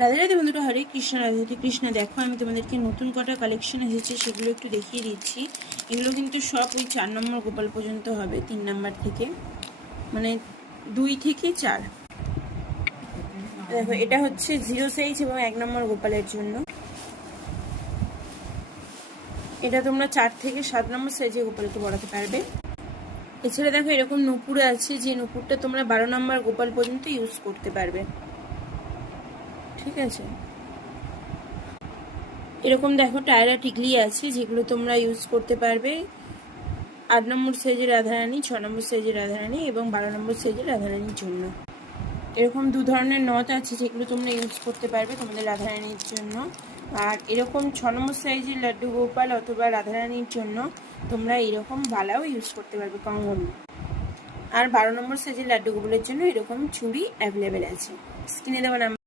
রাধে রাধে বন্ধুরা, হরে কৃষ্ণ। রাধে রাধে কৃষ্ণ। দেখো, আমি তোমাদেরকে নতুন কটা কালেকশন এসেছে সেগুলো একটু দেখিয়ে দিচ্ছি। এগুলো কিন্তু সব ওই 4 নম্বর গোপাল পর্যন্ত হবে, 3 নাম্বার থেকে, মানে 2 থেকে 4। দেখো, এটা হচ্ছে 0 সাইজ এবং 1 নম্বর গোপালের জন্য। এটা তোমরা 4 থেকে 7 নম্বর সাইজে গোপালকে পড়াতে পারবে। এছাড়া দেখো, এরকম নুপুর আছে, যে নুপুরটা তোমরা 12 নম্বর গোপাল পর্যন্ত ইউজ করতে পারবে। ঠিক আছে, এরকম দেখো টায়রা টিকলি আছে, যেগুলো তোমরা ইউজ করতে পারবে 8 নম্বর সাইজের রাধারানী, 6 নম্বর সাইজের রাধারানী এবং 12 নম্বর সাইজের রাধারানীর জন্য। এরকম 2 ধরনের নথ আছে, যেগুলো তোমরা ইউজ করতে পারবে তোমাদের রাধারানীর জন্য। আর এরকম 6 নম্বর সাইজের লাড্ডু গোপাল অথবা রাধারানীর জন্য তোমরা এরকম বালাও ইউজ করতে পারবে, কঙ্গন। আর 12 নম্বর সাইজের লাড্ডু গোপালের জন্য এরকম চুড়ি অ্যাভেলেবেল আছে। স্ক্রিনে দেওয়া নাম্বার